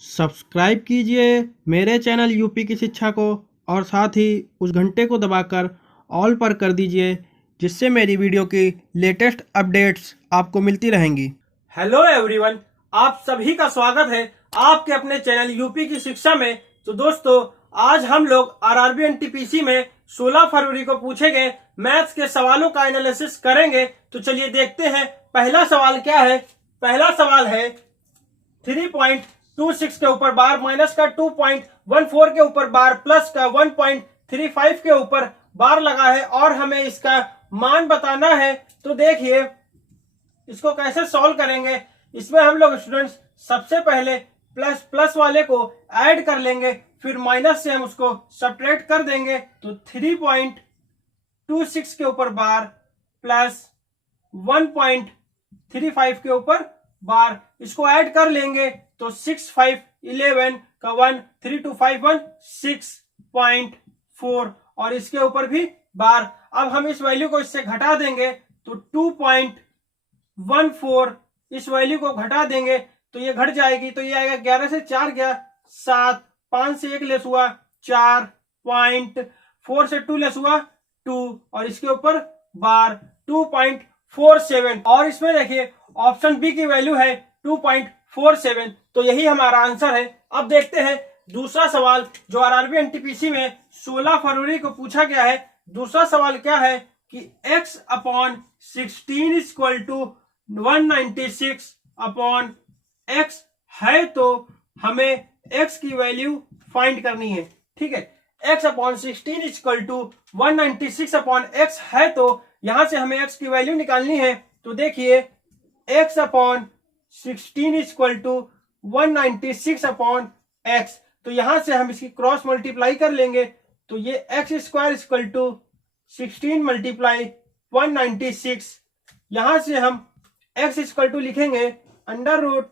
Subscribe कीजिए मेरे channel UP की शिक्षा को और साथ ही उस घंटे को दबाकर ऑल पर कर दीजिए, जिससे मेरी वीडियो की लेटेस्ट अपडेट्स आपको मिलती रहेंगी। हेलो एवरीवन, आप सभी का स्वागत है आपके अपने चैनल यूपी की शिक्षा में। तो दोस्तों, आज हम लोग आरआरबी एनटीपीसी में 16 फरवरी को पूछे गए मैथ्स के सवालों का एनालिसिस करेंगे। तो चलिए देखते हैं पहला सवाल क्या है। पहला सवाल है 3.26 के ऊपर बार, माइनस का 2.14 के ऊपर बार, प्लस का 1.35 के ऊपर बार लगा है और हमें इसका मान बताना है। तो देखिए इसको कैसे सॉल्व करेंगे। इसमें हम लोग स्टूडेंट्स सबसे पहले प्लस प्लस वाले को ऐड कर लेंगे, फिर माइनस से हम उसको सब्ट्रैक्ट कर देंगे। तो 3.26 के ऊपर बार प्लस 1.35 के ऊपर बार, इसको ऐड कर लेंगे तो 6 5 11 का 1 3 2 5 1 6.4 और इसके ऊपर भी बार। अब हम इस वैल्यू को इससे घटा देंगे तो 2.14 इस वैल्यू को घटा देंगे तो ये घट जाएगी। तो ये आएगा 11 से 4 गया 7, 5 से 1 लेस हुआ 4, 4 से 2 लेस हुआ 2 और इसके ऊपर बार 2.47 और इसमें देखिए ऑप्शन बी की वैल्यू है 2.47। तो यही हमारा आंसर है। अब देखते हैं दूसरा सवाल जो आरआरबी एनटीपीसी में 16 फरवरी को पूछा गया है। दूसरा सवाल क्या है कि x upon 16 equal to 196 upon x है, तो हमें x की वैल्यू फाइंड करनी है। ठीक है, x upon 16 equal to 196 upon x है, तो यहां से हमें x की वैल्यू निकालनी है। तो देखिए x upon 16 equal to 196 upon x, तो यहां से हम इसकी क्रॉस मल्टीप्लाई कर लेंगे तो ये x square equal to 16 multiply 196, यहां से हम x इक्वल टू लिखेंगे अंडर रूट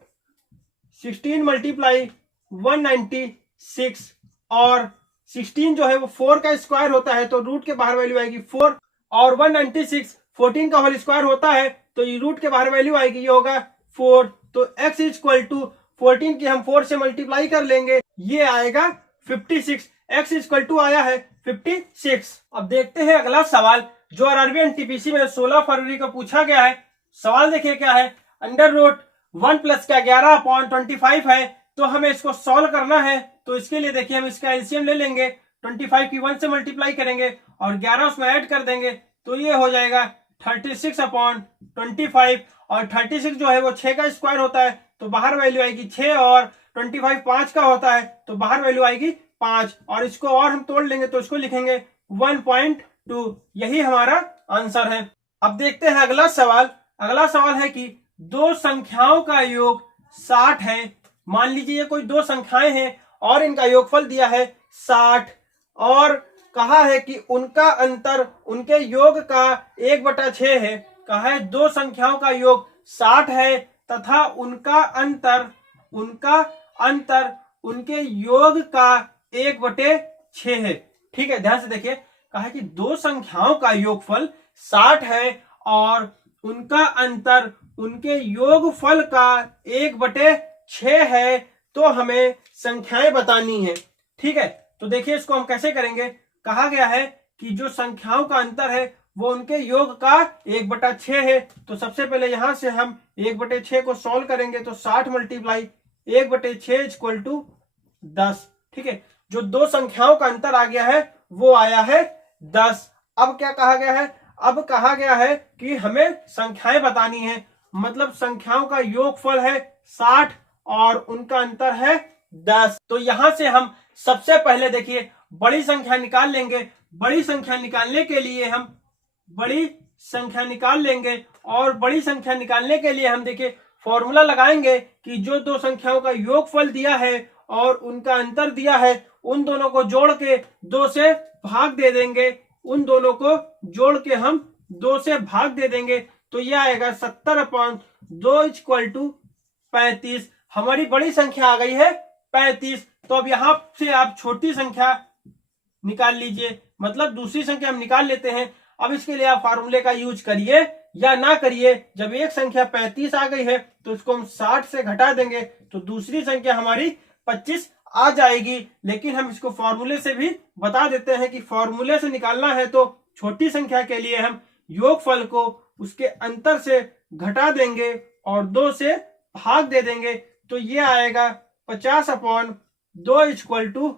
16 मल्टीप्लाई 196 और 16 जो है वो 4 का स्क्वायर होता है, तो रूट के बाहर वैल्यू आएगी 4 और 196 14 का होल स्क्वायर होता है, तो ये रूट के बाहर वैल्यू आएगी, ये होगा 4। तो x इक्वल टू 14 की हम 4 से मल्टीप्लाई कर लेंगे, ये आएगा 56। x इक्वल टू आया है 56। अब देखते हैं अगला सवाल जो आरआरबी एनटीपीसी में 16 फरवरी को पूछा गया है। सवाल देखिए क्या है। अंडर रूट 1 प्लस का 11 अपॉन 25 है, तो हमें इसको सॉल्व करना है। तो इसके लिए देखिए हम इसका एलसीएम ले लेंगे, 25 की 1 से मल्टीप्लाई करेंगे और 11 उसमें ऐड कर देंगे, तो ये हो जाएगा 36 अपॉन 25 और 36 जो है वो 6 का स्क्वायर होता है, तो बाहर वैल्यू आएगी 6 और 25 5 का होता है, तो बाहर वैल्यू आएगी 5 और इसको और हम तोड़ लेंगे तो इसको लिखेंगे 1.2। यही हमारा आंसर है। अब देखते हैं अगला सवाल। अगला सवाल है कि दो संख्याओं का योग 60 है। मान लीजिए कोई दो संख्याएं हैं और इनका योगफल दिया है 60 और कहा है कि उनका अंतर उनके योग का 1/6 है। कहा है दो संख्याओं का योग 60 है तथा उनका अंतर उनके योग का 1/6 है। ठीक है, ध्यान से देखिए, कहा है कि दो संख्याओं का योगफल 60 है और उनका अंतर उनके योगफल का 1/6 है, तो हमें संख्याएं बतानी है। ठीक है, तो देखिए इसको हम कैसे करेंगे। कहा गया है कि जो संख्याओं का अंतर है वो उनके योग का 1/6 है, तो सबसे पहले यहां से हम 1/6 को सॉल्व करेंगे तो 60 मल्टीप्लाई 1/6 इक्वल टू 10। ठीक है, जो दो संख्याओं का अंतर आ गया है वो आया है 10। अब क्या कहा गया है, अब कहा गया है कि हमें संख्याएं बतानी है, मतलब संख्याओं का योगफल है 60 और उनका अंतर है 10। तो यहां से हम सबसे पहले देखिए बड़ी संख्या निकाल लेंगे। बड़ी संख्या निकालने के लिए हम बड़ी संख्या निकाल लेंगे और बड़ी संख्या निकालने के लिए हम देखिए फॉर्मूला लगाएंगे कि जो दो संख्याओं का योगफल दिया है और उनका अंतर दिया है, उन दोनों को जोड़ के 2 से भाग दे देंगे। उन दोनों को जोड़ के हम 2 से भाग दे देंगे, तो यह आएगा 70/2 इक्वल टू 35। हमारी बड़ी संख्या आ गई है 35। तो अब यहां से आप छोटी संख्या निकाल लीजिए, मतलब दूसरी संख्या हम निकाल लेते हैं। अब इसके लिए आप फार्मूले का यूज करिए या ना करिए। जब एक संख्या 35 आ गई है तो इसको हम 60 से घटा देंगे तो दूसरी संख्या हमारी 25 आ जाएगी। लेकिन हम इसको फॉर्मूले से भी बता देते हैं कि फॉर्मूले से निकालना है तो छोटी संख्या के लिए हम योगफल को उसके अंतर से घटा देंगे और 2 से भाग दे देंगे, तो ये आएगा 50/2 इक्वल टू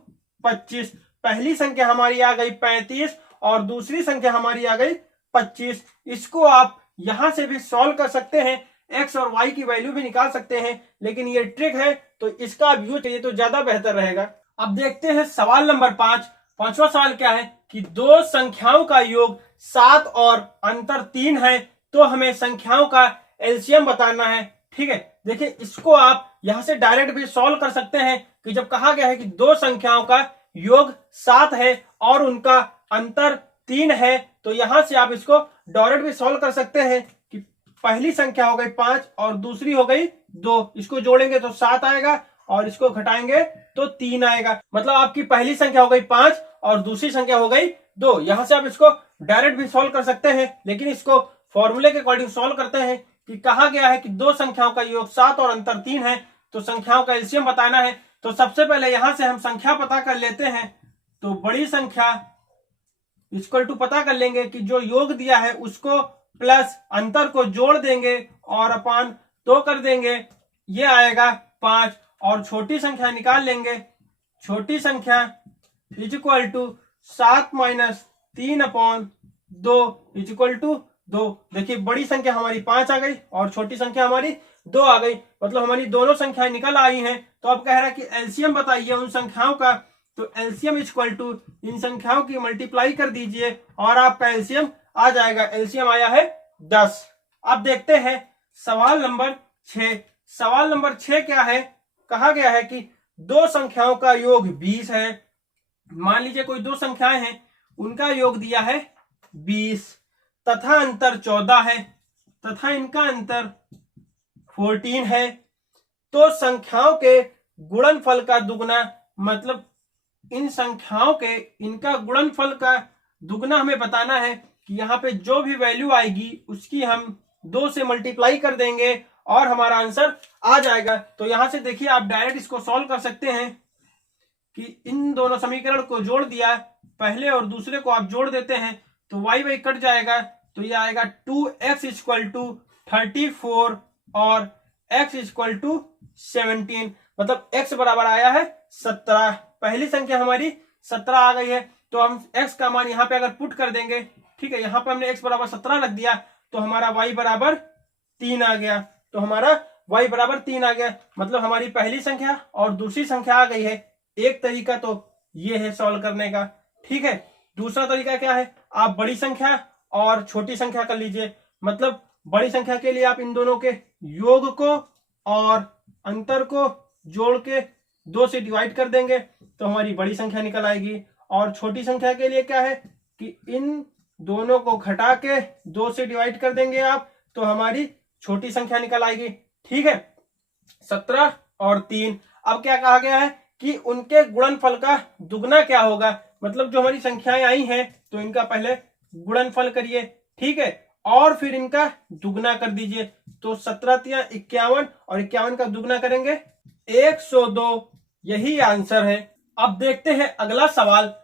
25। पहली संख्या हमारी आ गई 35 और दूसरी संख्या हमारी आ गई 25। इसको आप यहां से भी सॉल्व कर सकते हैं, x और y की वैल्यू भी निकाल सकते हैं, लेकिन ये ट्रिक है तो इसका आप यूज चाहिए तो ज्यादा बेहतर रहेगा। अब देखते हैं सवाल नंबर 5। पांचवा सवाल क्या है कि दो संख्याओं का योग 7 और अंतर 3 है, तो हमें संख्याओं का एलसीएम बताना है। ठीक है, देखिए इसको आप यहां से डायरेक्ट भी सॉल्व कर सकते हैं कि जब कहा गया है कि दो संख्याओं का योग 7 है और उनका अंतर 3 है, तो यहां से आप इसको डायरेक्ट भी सॉल्व कर सकते हैं कि पहली संख्या हो गई 5 और दूसरी हो गई 2, इसको जोड़ेंगे तो 7 आएगा और इसको घटाएंगे तो 3 आएगा। मतलब आपकी पहली संख्या हो गई 5 और दूसरी संख्या हो गई 2। यहां से आप इसको डायरेक्ट भी सॉल्व कर सकते हैं, लेकिन इसको फॉर्मूले के अकॉर्डिंग सॉल्व करते हैं कि कहा गया है कि दो संख्याओं का योग 7 और अंतर 3 है, तो संख्याओं का एलसीएम बताना है। तो सबसे पहले यहां से हम संख्या पता कर लेते हैं, तो बड़ी संख्या इक्वल टू पता कर लेंगे कि जो योग दिया है उसको प्लस अंतर को जोड़ देंगे और अपान 2 कर देंगे, ये आएगा 5। और छोटी संख्या निकाल लेंगे, छोटी संख्या इक्वल टू 7 - 3/2 इक्वल टू 2। देखिए बड़ी संख्या हमारी 5 आ गई और छोटी संख्या हमारी 2 आ गई, मतलब हमारी दोनों संख्याएं निकल आई हैं। तो अब कह रहा है कि एलसीएम बताइए उन संख्याओं का, तो एलसीएम इक्वल टू इन संख्याओं की मल्टीप्लाई कर दीजिए और आपका एलसीएम आ जाएगा। एलसीएम आया है 10। अब देखते हैं सवाल नंबर 6। सवाल नंबर 6 क्या है, कहा गया है कि दो संख्याओं का योग 20 है। मान लीजिए कोई दो संख्याएं हैं, उनका योग दिया है 20 तथा अंतर 14 है तथा इनका अंतर 14 है, तो संख्याओं के गुणनफल का दुगना, मतलब इन संख्याओं के इनका गुणनफल का दुगना हमें बताना है कि यहाँ पे जो भी वैल्यू आएगी उसकी हम 2 से मल्टीप्लाई कर देंगे और हमारा आंसर आ जाएगा। तो यहां से देखिए आप डायरेक्ट इसको सॉल्व कर सकते हैं कि इन दोनों समीकरण को जोड़ दिया, पहले और दूसरे को आप जोड़ देते हैं तो y y कट जाएगा, तो ये आएगा 2x इक्वल टू 34 और x इक्वल टू 17, मतलब x बराबर आया है 17। पहली संख्या हमारी 17 आ गई है, तो हम x का मान यहाँ पे अगर पुट कर देंगे, ठीक है, यहाँ पे हमने x बराबर 17 रख दिया, तो हमारा y बराबर 3 आ गया, तो हमारा y बराबर 3 आ गया, मतलब हमारी पहली संख्या और दूसरी संख्या आ गई है। एक तरीका तो ये है सॉल्व करने का, ठीक है। दूसरा तरीका क्या है, आप बड़ी संख्या और छोटी संख्या कर लीजिए, मतलब बड़ी संख्या के लिए आप इन दोनों के योग को और अंतर को जोड़ के 2 से डिवाइड कर देंगे तो हमारी बड़ी संख्या निकल आएगी। और छोटी संख्या के लिए क्या है कि इन दोनों को घटा के 2 से डिवाइड कर देंगे आप, तो हमारी छोटी संख्या निकल आएगी, ठीक है। 17 और 3। अब क्या कहा गया है कि उनके गुणनफल का दुगना क्या होगा, मतलब जो हमारी संख्याएं आई हैं तो इनका पहले गुणनफल करिए, ठीक है, और फिर इनका दुगना कर दीजिए। तो 17 या 51 और 51 का दुगना करेंगे 102, यही आंसर है। अब देखते हैं अगला सवाल।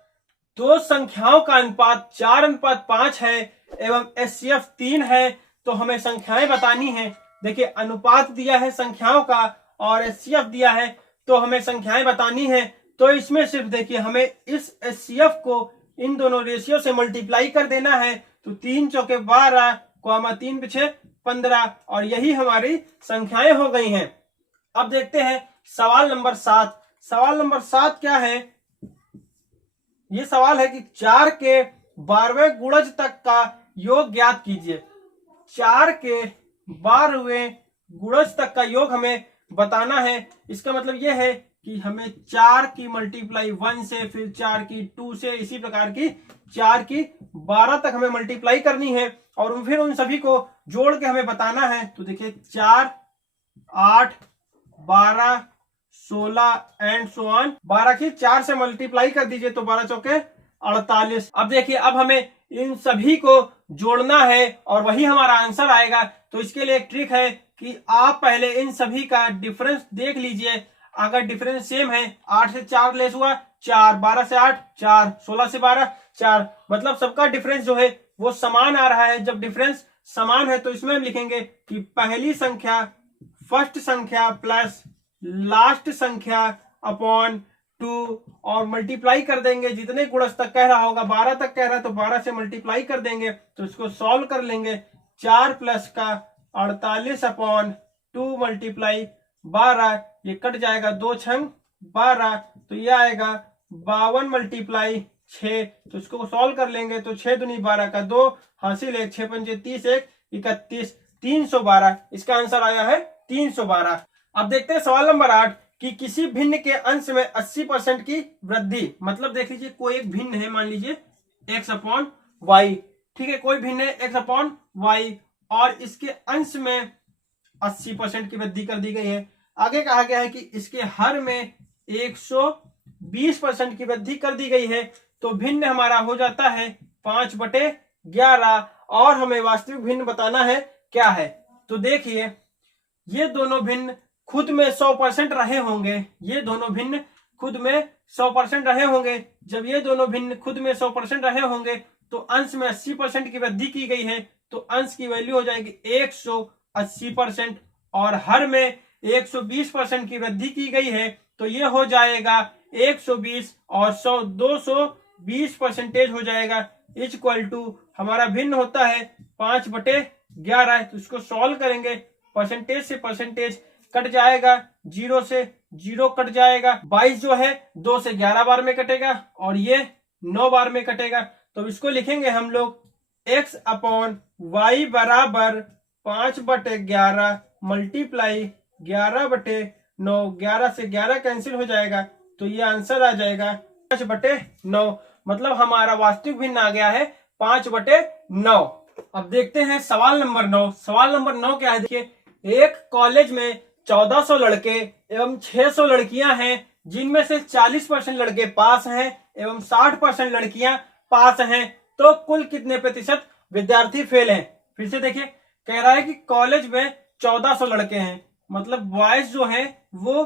दो संख्याओं का अनुपात 4:5 है एवं एचसीएफ 3 है, तो हमें संख्याएं बतानी है। देखिए अनुपात दिया है संख्याओं का और एचसीएफ दिया है, तो हमें संख्याएं बतानी है। तो इसमें सिर्फ देखिए हमें इस एचसीएफ को इन दोनों रेशियो से मल्टीप्लाई कर देना है, तो 3 चौके 12, 3 पीछे 15, और यही हमारी संख्याएं हो गई हैं। अब देखते हैं सवाल नंबर 7। सवाल नंबर 7 क्या है, ये सवाल है कि 4 के 12वें गुणज तक का योग ज्ञात कीजिए। 4 के 12वें गुणज तक का योग हमें बताना है। इसका मतलब यह है कि हमें 4 की मल्टीप्लाई 1 से, फिर 4 की 2 से, इसी प्रकार की 4 की 12 तक हमें मल्टीप्लाई करनी है और फिर उन सभी को जोड़ के हमें बताना है। तो देखिए 4, 8, 12, 16 एंड सो ऑन। 12 की 4 से मल्टीप्लाई कर दीजिए तो 12 चौके 48। अब देखिए अब हमें इन सभी को जोड़ना है और वही हमारा आंसर आएगा। तो इसके लिए एक ट्रिक है कि आप पहले इन सभी का डिफरेंस देख लीजिए। अगर डिफरेंस सेम है, 8 से 4 लेस हुआ 4, 12 से 8 4, 16 से 12 4, मतलब सबका डिफरेंस जो है वो समान आ रहा है। जब डिफरेंस समान है तो इसमें हम लिखेंगे कि पहली संख्या फर्स्ट संख्या प्लस लास्ट संख्या अपॉन 2 और मल्टीप्लाई कर देंगे। जितने गुणज तक कह रहा होगा, 12 तक कह रहा है तो 12 से मल्टीप्लाई कर देंगे, तो इसको सॉल्व कर लेंगे। 4 प्लस का 48 अपॉन 2 मल्टीप्लाई 12, ये कट जाएगा, 2 छंग 12, तो ये आएगा 52 मल्टीप्लाई 6, तो इसको सॉल्व कर लेंगे। तो 6 दूनी 12 का 2 हासिल 1, 6 पंजे 30, 1 31, 312, इसका आंसर आया है 312। अब देखते हैं सवाल नंबर 8 कि किसी भिन्न के अंश में 80% की वृद्धि, मतलब देख लीजिए कोई एक भिन्न है, मान लीजिए x अपॉन वाई, ठीक है, कोई भिन्न है x अपॉन वाई और इसके अंश में 80% की वृद्धि कर दी गई है। आगे कहा गया है कि इसके हर में 120% की वृद्धि कर दी गई है, तो भिन्न हमारा हो जाता है 5/11 और हमें वास्तविक भिन्न बताना है क्या है। तो देखिए ये दोनों भिन्न खुद में 100% रहे होंगे, ये दोनों भिन्न खुद में 100% रहे होंगे। जब ये दोनों भिन्न खुद में 100% रहे होंगे तो अंश में 80% की वृद्धि की गई है, तो अंश की वैल्यू हो जाएगी 180% और हर में 120% की वृद्धि की गई है, तो ये हो जाएगा 120 और 100 220% हो जाएगा, इक्वल टू हमारा भिन्न होता है 5/11। तो इसको सॉल्व करेंगे, परसेंटेज से परसेंटेज कट जाएगा, 0 से 0 कट जाएगा, 22 जो है 2 से 11 बार में कटेगा और ये 9 बार में कटेगा। तो इसको लिखेंगे हम लोग x अपॉन वाई बराबर 5/11 मल्टीप्लाई 11/9, 11 से 11 कैंसिल हो जाएगा, तो ये आंसर आ जाएगा 5/9, मतलब हमारा वास्तविक भिन्न आ गया है 5/9। अब देखते हैं सवाल नंबर 9। सवाल नंबर 9 क्या है, देखिए एक कॉलेज में 1400 लड़के एवं 600 लड़कियां हैं, जिनमें से 40% लड़के पास हैं एवं 60% लड़कियां पास हैं, तो कुल कितने प्रतिशत विद्यार्थी फेल हैं। फिर से देखिए, कह रहा है कि कॉलेज में 1400 लड़के हैं, मतलब बॉयज जो है वो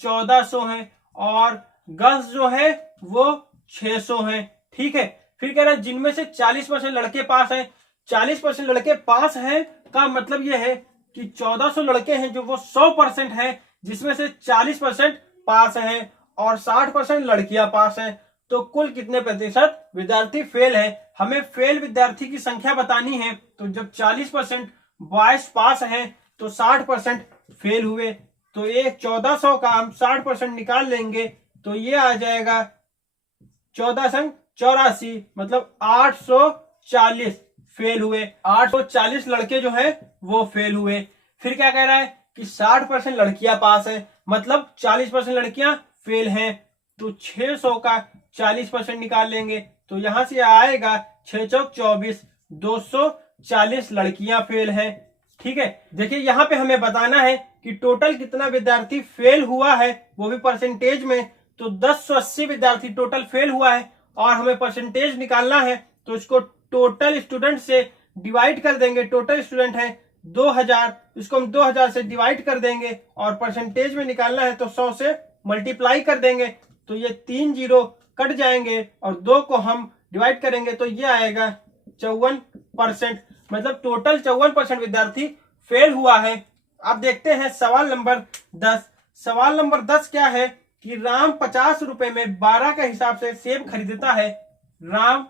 1400 हैं और गर्ल्स जो है वो 600 हैं, ठीक है। फिर कह रहा है जिनमें से 40% लड़के पास हैं, 40% लड़के पास हैं का मतलब यह है कि 1400 लड़के हैं जो वो 100% हैं, जिसमें से 40% पास हैं और 60% लड़कियां पास हैं, तो कुल कितने प्रतिशत विद्यार्थी फेल है। हमें फेल विद्यार्थी की संख्या बतानी है, तो जब 40% बॉयज पास हैं तो 60% फेल हुए, तो ये 1400 का हम 60% निकाल लेंगे, तो ये आ जाएगा 14 संग 84, मतलब 840 फेल हुए, 840 लड़के जो है वो फेल हुए। फिर क्या कह रहा है कि 60% लड़कियां पास है, मतलब 40% लड़कियां फेल हैं, तो 600 का 40% निकाल लेंगे, तो यहां से आएगा 6 चौक 24, 240 लड़कियां फेल हैं, ठीक है। देखिए यहाँ पे हमें बताना है कि टोटल कितना विद्यार्थी फेल हुआ है, वो भी परसेंटेज में, तो 1080 विद्यार्थी टोटल फेल हुआ है और हमें परसेंटेज निकालना है, तो इसको टोटल स्टूडेंट से डिवाइड कर देंगे। टोटल स्टूडेंट है 2000, इसको हम 2000 से डिवाइड कर देंगे और परसेंटेज में निकालना है तो 100 से मल्टीप्लाई कर देंगे, तो ये 3 0 कट जाएंगे और 2 को हम डिवाइड करेंगे तो ये आएगा 54%, मतलब टोटल 54% विद्यार्थी फेल हुआ है। अब देखते हैं सवाल नंबर 10। सवाल नंबर 10 क्या है कि राम 50 रुपए में 12 के हिसाब से सेब खरीदता है। राम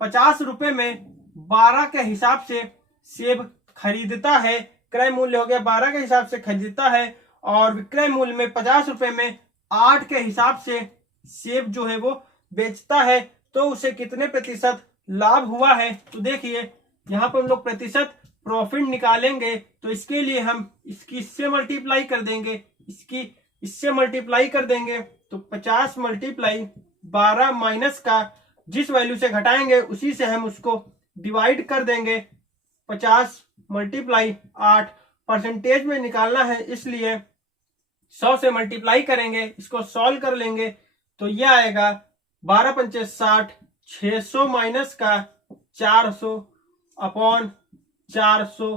50 रुपए में 12 के हिसाब से सेब खरीदता है, क्रय मूल्य हो गया 12 के हिसाब से खरीदता है और विक्रय मूल्य में 50 रुपए में 8 के हिसाब से सेब जो है वो बेचता है, तो उसे कितने प्रतिशत लाभ हुआ है। तो देखिए यहाँ पर हम लोग प्रतिशत प्रॉफिट निकालेंगे, तो इसके लिए हम इसकी इससे मल्टीप्लाई कर देंगे, इसकी इससे मल्टीप्लाई कर देंगे, तो 50 मल्टीप्लाई 12 माइनस का जिस वैल्यू से घटाएंगे उसी से हम उसको डिवाइड कर देंगे, 50 मल्टीप्लाई 8, परसेंटेज में निकालना है इसलिए 100 से मल्टीप्लाई करेंगे, इसको सॉल्व कर लेंगे, तो ये आएगा 12 पंचे 60, 600 माइनस का 400 अपॉन 400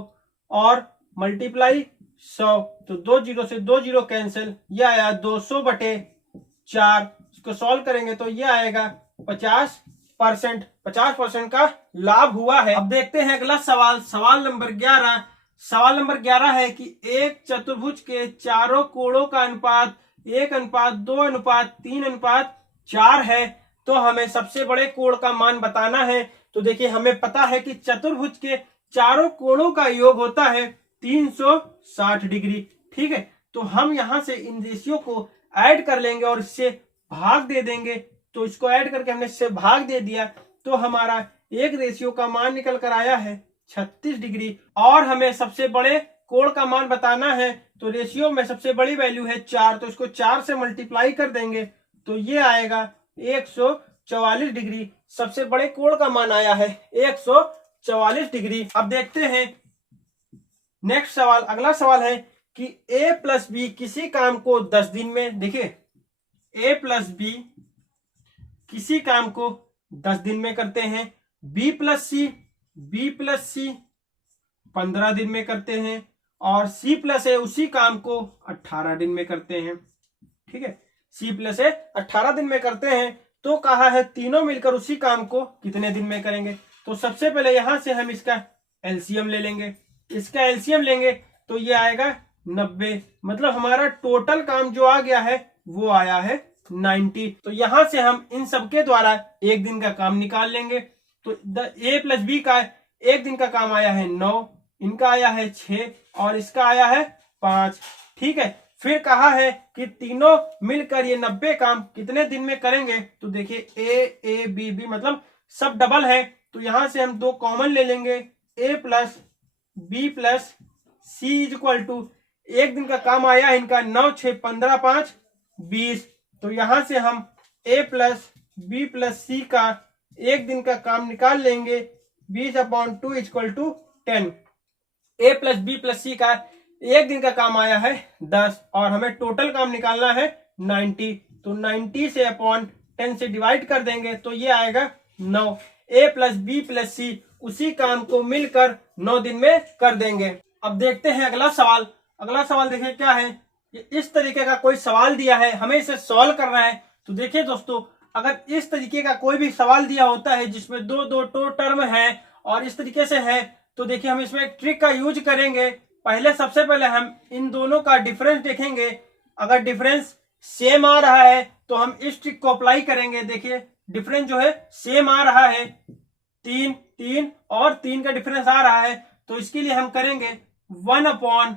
और मल्टीप्लाई 100, तो 2 जीरो से 2 जीरो कैंसिल, ये आया 200/4। इसको सॉल्व करेंगे तो ये आएगा 50%। 50% का लाभ हुआ है। अब देखते हैं अगला सवाल, सवाल नंबर 11। सवाल नंबर 11 है कि एक चतुर्भुज के चारों कोणों का अनुपात 1:2:3:4 है, तो हमें सबसे बड़े कोण का मान बताना है। तो देखिए हमें पता है कि चतुर्भुज के चारों कोणों का योग होता है 360 डिग्री। ठीक है, तो हम यहां से इन रेशियो को ऐड कर लेंगे और इससे भाग दे देंगे। तो इसको ऐड करके हमने इससे भाग दे दिया, तो हमारा एक रेशियो का मान निकल कर आया है 36 डिग्री। और हमें सबसे बड़े कोण का मान बताना है, तो रेशियो में सबसे बड़ी वैल्यू है 4, तो इसको 4 से मल्टीप्लाई कर देंगे तो ये आएगा 144 डिग्री। सबसे बड़े कोण का मान आया है 144 डिग्री। अब देखते हैं नेक्स्ट सवाल। अगला सवाल है कि a प्लस बी किसी काम को 10 दिन में, देखिए a प्लस बी किसी काम को 10 दिन में करते हैं, b प्लस सी 15 दिन में करते हैं, और c प्लस ए उसी काम को 18 दिन में करते हैं। ठीक है, c प्लस ए 18 दिन में करते हैं। तो कहा है तीनों मिलकर उसी काम को कितने दिन में करेंगे। तो सबसे पहले यहां से हम इसका एलसीएम ले लेंगे। इसका एलसीएम लेंगे तो ये आएगा 90, मतलब हमारा टोटल काम जो आ गया है वो आया है 90। तो यहां से हम इन सबके द्वारा एक दिन का काम निकाल लेंगे। तो a प्लस बी का एक दिन का काम आया है 9, इनका आया है 6 और इसका आया है 5। ठीक है, फिर कहा है कि तीनों मिलकर ये 90 काम कितने दिन में करेंगे। तो देखिए a b b मतलब सब डबल है, तो यहां से हम 2 कॉमन ले लेंगे। a plus B plus C is equal to एक दिन का काम आया है इनका 9 6 15 5 20। तो यहां से हम a plus B plus c का एक दिन का काम निकाल लेंगे। 20/2 equal to 10। a plus B plus c का एक दिन का काम आया है 10 और हमें टोटल काम निकालना है 90। तो 90 से अपॉन 10 से डिवाइड कर देंगे तो ये आएगा 9। a प्लस बी प्लस सी उसी काम को मिलकर 9 दिन में कर देंगे। अब देखते हैं अगला सवाल। अगला सवाल देखिए क्या है, इस तरीके का कोई सवाल दिया है, हमें इसे सॉल्व करना है। तो देखिए दोस्तों, अगर इस तरीके का कोई भी सवाल दिया होता है जिसमें दो टर्म है और इस तरीके से है, तो देखिए हम इसमें एक ट्रिक का यूज करेंगे। पहले सबसे पहले हम इन दोनों का डिफरेंस देखेंगे। अगर डिफरेंस सेम आ रहा है तो हम इस ट्रिक को अप्लाई करेंगे। देखिए डिफरेंस जो है सेम आ रहा है, 3 और 3 का डिफरेंस आ रहा है, तो इसके लिए हम करेंगे 1 अपॉन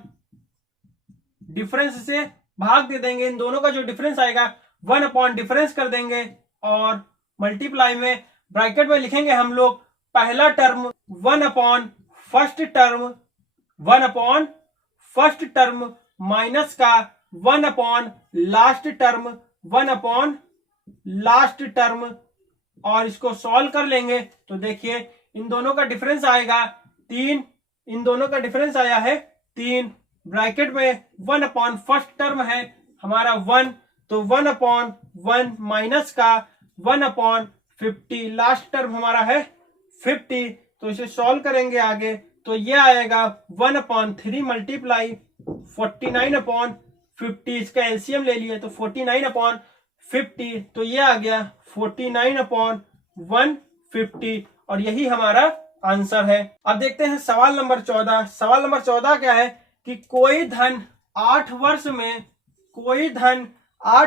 डिफरेंस से भाग दे देंगे। इन दोनों का जो डिफरेंस आएगा 1 अपॉन डिफरेंस कर देंगे और मल्टीप्लाई में ब्रैकेट में लिखेंगे हम लोग पहला term 1 upon first term, 1 upon first term minus का 1 upon last term, 1 upon last term, और इसको सॉल्व कर लेंगे। तो देखिए इन दोनों का डिफरेंस आएगा 3, इन दोनों का डिफरेंस आया है 3। ब्रैकेट में 1 अपॉन फर्स्ट टर्म है हमारा 1, तो 1 अपॉन 1 माइनस का 1 अपॉन 50, लास्ट टर्म हमारा है 50। तो इसे सॉल्व करेंगे आगे तो ये आएगा 1 अपॉन 3 मल्टीप्लाई 49 अपॉन 50। इसका एलसीएम ले लिए तो 49 अपॉन 50, तो ये आ गया 49 अपॉन 150 और यही हमारा आंसर है। अब देखते हैं सवाल नंबर 14। सवाल नंबर 14 क्या है कि कोई धन 8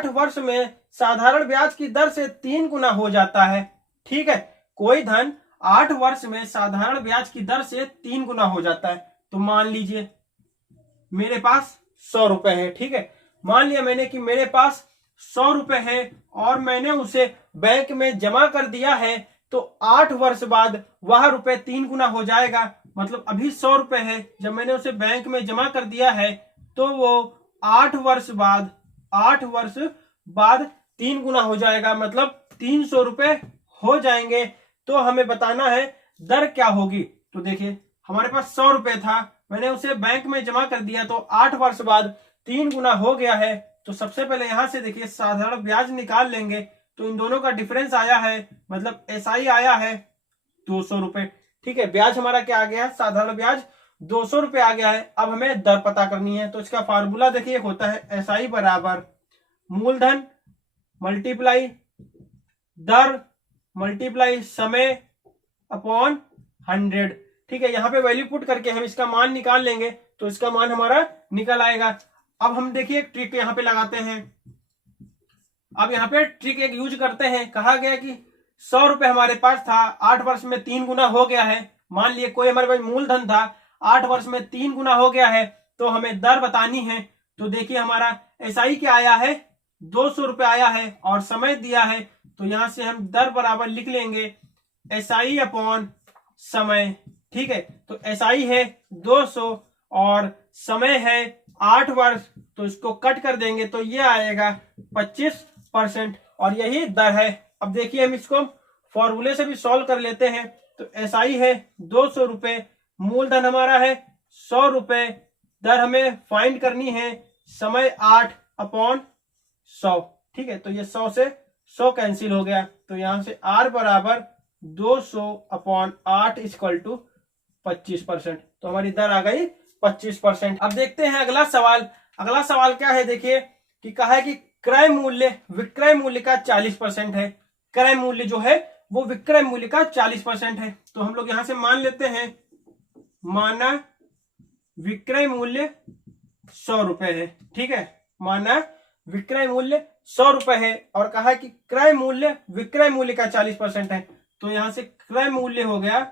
वर्ष में साधारण ब्याज की दर से 3 गुना हो जाता है। ठीक है, कोई धन 8 वर्ष में साधारण ब्याज की दर से 3 गुना हो जाता है। तो मान लीजिए मेरे पास 100 रुपए है। ठीक है, मान लिया मैंने कि मेरे पास 100 रुपए है और मैंने उसे बैंक में जमा कर दिया है, तो 8 वर्ष बाद वह रुपए 3 गुना हो जाएगा। मतलब अभी 100 रुपए है, जब मैंने उसे बैंक में जमा कर दिया है तो वो 8 वर्ष बाद 3 गुना हो जाएगा, मतलब 300 रुपए हो जाएंगे। तो हमें बताना है दर क्या होगी। तो देखिए हमारे पास 100 रुपए था, मैंने उसे बैंक में जमा कर दिया तो 8 वर्ष बाद 3 गुना हो गया है। तो सबसे पहले यहां से देखिए साधारण ब्याज निकाल लेंगे। तो इन दोनों का डिफरेंस आया है, मतलब एसआई आया है 200 रुपए। ठीक है, ब्याज हमारा क्या आ गया, साधारण ब्याज 200 रुपये आ गया है। अब हमें दर पता करनी है, तो इसका फार्मूला देखिए होता है SI बराबर मूलधन मल्टीप्लाई दर मल्टीप्लाई समय अपॉन 100। ठीक है, यहाँ पे वैल्यू पुट करके हम इसका मान निकाल लेंगे तो इसका मान हमारा निकल आएगा। अब हम देखिए एक ट्रिक यहाँ पे लगाते हैं। अब यहाँ पे ट्रिक एक यूज करते हैं। कहा गया कि 100 रुपए हमारे पास था, 8 वर्ष में 3 गुना हो गया है। मान लिए कोई हमारे पास मूलधन था, 8 वर्ष में 3 गुना हो गया है, तो हमें दर बतानी है। तो देखिए हमारा SI क्या आया है, 200 रुपए आया है और समय दिया है, तो यहां से हम दर बराबर लिख लेंगे SI अपॉन समय। ठीक है, तो SI है 200 और समय है 8 वर्ष, तो इसको कट कर देंगे तो ये आएगा 25% और यही दर है। अब देखिए हम इसको फॉर्मूले से भी सॉल्व कर लेते हैं। तो SI है 200 रुपए, मूलधन हमारा है 100 रुपए, दर हमें फाइंड करनी है समय 8 अपॉन 100। ठीक है, तो ये 100 से 100 कैंसिल हो गया, तो यहां से R बराबर 200 अपॉन 8 इक्वल टू 25%। तो हमारी दर आ गई 25%। अब देखते हैं अगला सवाल। अगला सवाल क्या है, देखिए कि कहा है कि क्रय मूल्य विक्रय मूल्य का 40% है। क्रय मूल्य जो है वो विक्रय मूल्य का 40% है। तो हम लोग यहां से मान लेते हैं, माना विक्रय मूल्य 100 रुपए है। ठीक है, माना विक्रय मूल्य 100 रुपए है और कहा कि क्रय मूल्य विक्रय मूल्य का 40% है। तो यहां से क्रय मूल्य हो गया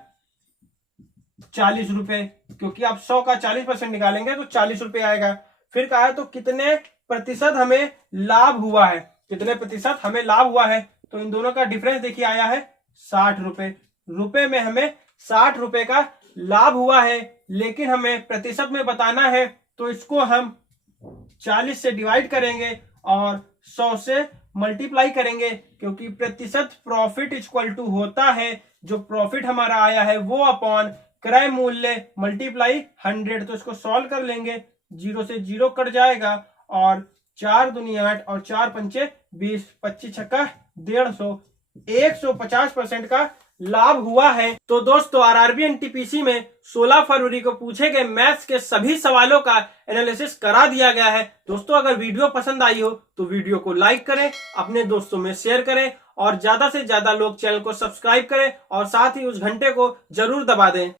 40 रुपए, क्योंकि आप 100 का 40% निकालेंगे तो 40 रुपए आएगा। फिर कहा है तो कितने प्रतिशत हमें लाभ हुआ है, कितने प्रतिशत हमें लाभ हुआ है। तो इन दोनों का डिफरेंस देखिए आया है 60 रुपए। रुपए में हमें 60 रुपए का लाभ हुआ है, लेकिन हमें प्रतिशत में बताना है, तो इसको हम 40 से डिवाइड करेंगे और 100 से मल्टीप्लाई करेंगे, क्योंकि प्रतिशत प्रॉफिट इक्वल टू होता है जो प्रॉफिट हमारा आया है वो अपॉन क्रय मूल्य मल्टीप्लाई 100। तो इसको सॉल्व कर लेंगे, 0 से 0 कट जाएगा और 4 दूनी 8 और 4 पंचे 20, 25 छक्का 150, 150% का लाभ हुआ है। तो दोस्तों RRB NTPC में 16 फरवरी को पूछे गए मैथ्स के सभी सवालों का एनालिसिस करा दिया गया है। दोस्तों अगर वीडियो पसंद आई हो तो वीडियो को लाइक करें, अपने दोस्तों में शेयर करें और ज्यादा से ज्यादा लोग चैनल को सब्सक्राइब करें और साथ ही उस घंटे को जरूर दबा दें।